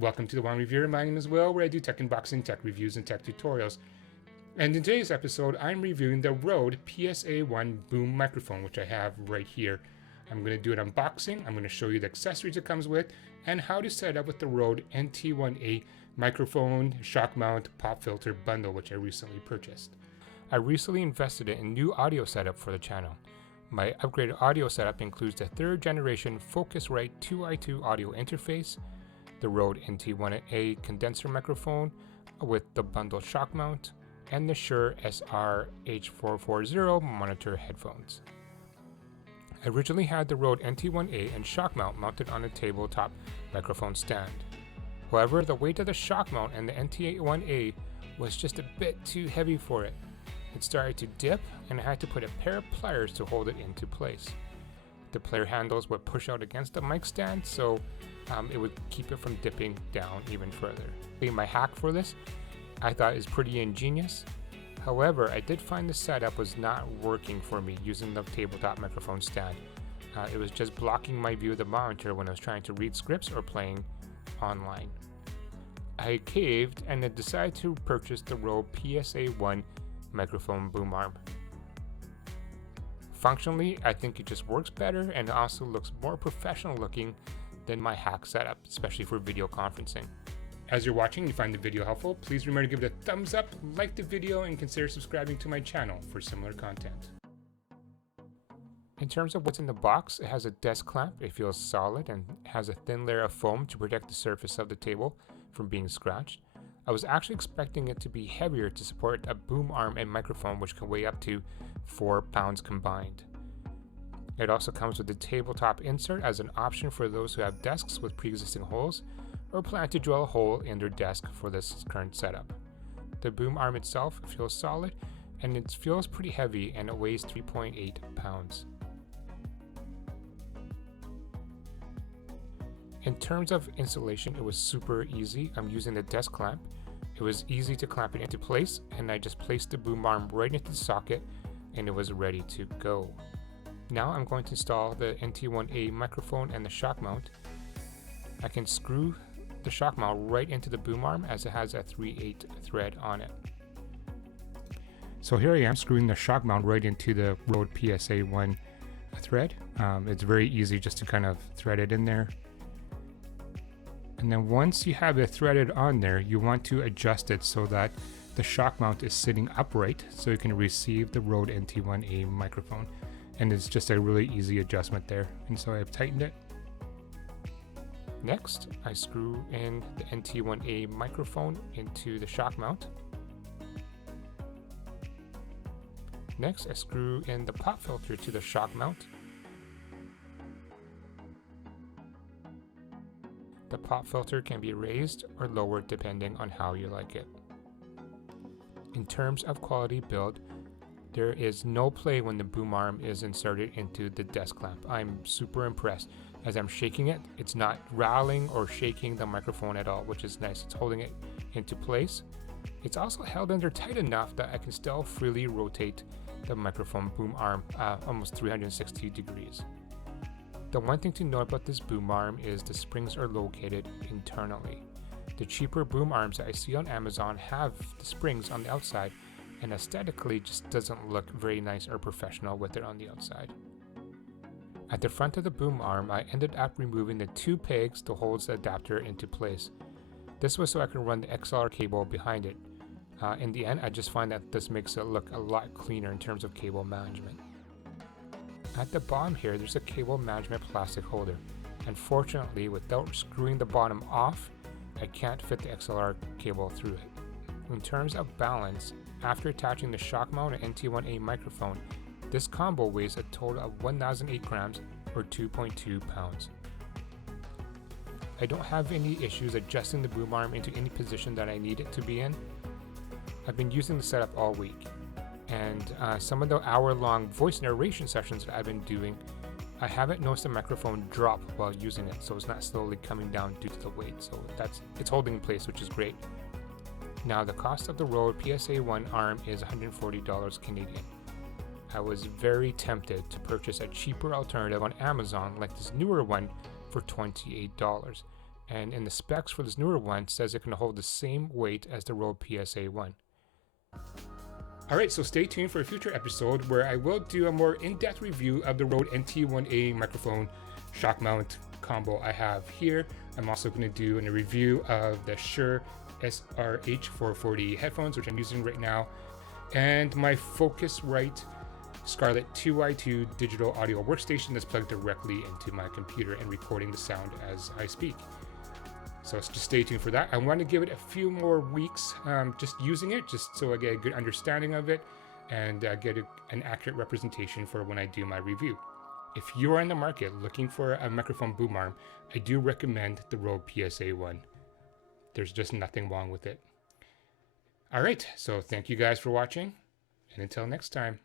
Welcome to the Wong Reviewer. My name is Will, where I do tech unboxing, tech reviews, and tech tutorials. And in today's episode, I'm reviewing the Rode PSA1 boom microphone, which I have right here. I'm going to do an unboxing. I'm going to show you the accessories it comes with and how to set it up with the Rode NT1 microphone, shock mount, pop filter bundle, which I recently purchased. I recently invested in a new audio setup for the channel. My upgraded audio setup includes the 3rd generation Focusrite 2i2 audio interface, the Rode NT1 condenser microphone with the bundle shock mount, and the Shure SR H440 monitor headphones. I originally had the Rode NT1 and shock mount mounted on a tabletop microphone stand. However, the weight of the shock mount and the NT1 was just a bit too heavy for it. It started to dip, and I had to put a pair of pliers to hold it into place. The plier handles would push out against the mic stand, so it would keep it from dipping down even further. My hack for this, I thought, is pretty ingenious. However, I did find the setup was not working for me using the tabletop microphone stand. It was just blocking my view of the monitor when I was trying to read scripts or playing online. I caved and I decided to purchase the Rode PSA1 microphone boom arm. Functionally, I think it just works better and also looks more professional looking than my hack setup, especially for video conferencing. As you're watching and you find the video helpful, please remember to give it a thumbs up, like the video, and consider subscribing to my channel for similar content. In terms of what's in the box, it has a desk clamp. It feels solid and has a thin layer of foam to protect the surface of the table from being scratched. I was actually expecting it to be heavier to support a boom arm and microphone, which can weigh up to 4 pounds combined. It also comes with a tabletop insert as an option for those who have desks with pre-existing holes or plan to drill a hole in their desk for this current setup. The boom arm itself feels solid and it feels pretty heavy, and it weighs 3.8 pounds. In terms of installation, it was super easy. I'm using the desk clamp. It was easy to clamp it into place, and I just placed the boom arm right into the socket and it was ready to go. Now I'm going to install the NT1 microphone and the shock mount. I can screw the shock mount right into the boom arm as it has a 3/8 thread on it. So here I am screwing the shock mount right into the Rode PSA1 thread. It's very easy just to kind of thread it in there. And then once you have it threaded on there, you want to adjust it so that the shock mount is sitting upright so you can receive the Rode NT1 microphone. And it's just a really easy adjustment there. And so I've tightened it. Next, I screw in the NT1 microphone into the shock mount. Next, I screw in the pop filter to the shock mount. The pop filter can be raised or lowered depending on how you like it. In terms of quality build, there is no play when the boom arm is inserted into the desk clamp. I'm super impressed. As I'm shaking it, it's not rattling or shaking the microphone at all, which is nice. It's holding it into place. It's also held under tight enough that I can still freely rotate the microphone boom arm almost 360 degrees. The one thing to note about this boom arm is the springs are located internally. The cheaper boom arms that I see on Amazon have the springs on the outside, and aesthetically just doesn't look very nice or professional with it on the outside. At the front of the boom arm, I ended up removing the 2 pegs to hold the adapter into place. This was so I could run the XLR cable behind it. In the end, I just find that this makes it look a lot cleaner in terms of cable management. At the bottom here, there's a cable management plastic holder. Unfortunately, without screwing the bottom off, I can't fit the XLR cable through it. In terms of balance, after attaching the shock mount and NT1 microphone, this combo weighs a total of 1,008 grams or 2.2 pounds. I don't have any issues adjusting the boom arm into any position that I need it to be in. I've been using the setup all week, and some of the hour-long voice narration sessions that I've been doing, I haven't noticed the microphone drop while using it, so it's not slowly coming down due to the weight. So it's holding in place, which is great. Now the cost of the Rode PSA1 arm is $140 Canadian. I was very tempted to purchase a cheaper alternative on Amazon like this newer one for $28. And in the specs for this newer one, it says it can hold the same weight as the Rode PSA1. Alright, so stay tuned for a future episode where I will do a more in-depth review of the Rode NT1A microphone shock mount combo I have here. I'm also going to do a review of the Shure SRH440 headphones, which I'm using right now, and my Focusrite Scarlett 2i2 digital audio workstation that's plugged directly into my computer and recording the sound as I speak. So just stay tuned for that. I want to give it a few more weeks just using it, just so I get a good understanding of it and get an accurate representation for when I do my review. If you are in the market looking for a microphone boom arm, I do recommend the Rode PSA1. There's just nothing wrong with it. All right, so thank you guys for watching, and until next time.